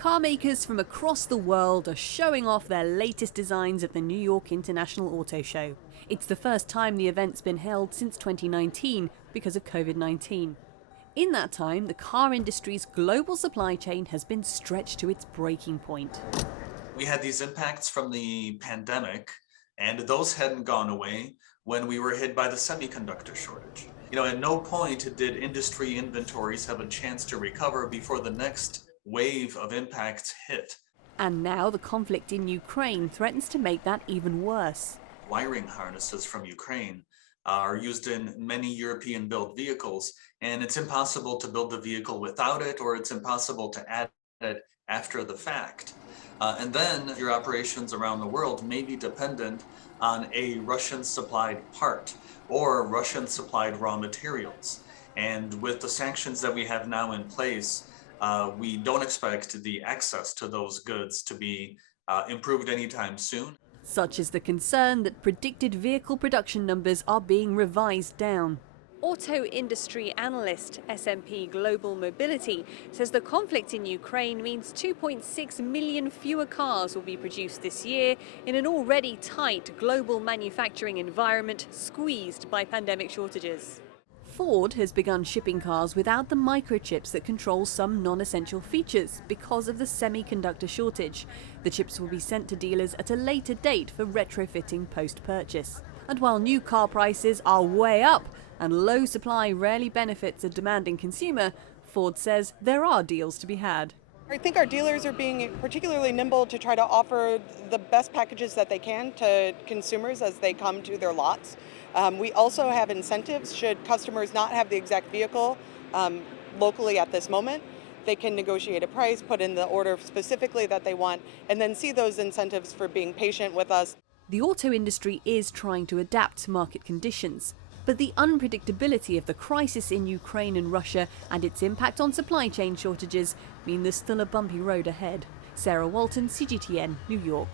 Car makers from across the world are showing off their latest designs at the New York International Auto Show. It's the first time the event's been held since 2019 because of COVID-19. In that time, the car industry's global supply chain has been stretched to its breaking point. We had these impacts from the pandemic, and those hadn't gone away when we were hit by the semiconductor shortage. At no point did industry inventories have a chance to recover before the next wave of impacts hit. And now the conflict in Ukraine threatens to make that even worse. Wiring harnesses from Ukraine are used in many European-built vehicles, and it's impossible to build the vehicle without it, or it's impossible to add it after the fact. And then your operations around the world may be dependent on a Russian-supplied part or Russian-supplied raw materials. And with the sanctions that we have now in place, we don't expect the access to those goods to be improved anytime soon. Such is the concern that predicted vehicle production numbers are being revised down. Auto industry analyst S&P Global Mobility says the conflict in Ukraine means 2.6 million fewer cars will be produced this year in an already tight global manufacturing environment squeezed by pandemic shortages. Ford has begun shipping cars without the microchips that control some non-essential features because of the semiconductor shortage. The chips will be sent to dealers at a later date for retrofitting post-purchase. And while new car prices are way up and low supply rarely benefits a demanding consumer, Ford says there are deals to be had. I think our dealers are being particularly nimble to try to offer the best packages that they can to consumers as they come to their lots. We also have incentives should customers not have the exact vehicle locally at this moment. They can negotiate a price, put in the order specifically that they want, and then see those incentives for being patient with us. The auto industry is trying to adapt to market conditions, but the unpredictability of the crisis in Ukraine and Russia and its impact on supply chain shortages mean there's still a bumpy road ahead. Walton, CGTN, New York.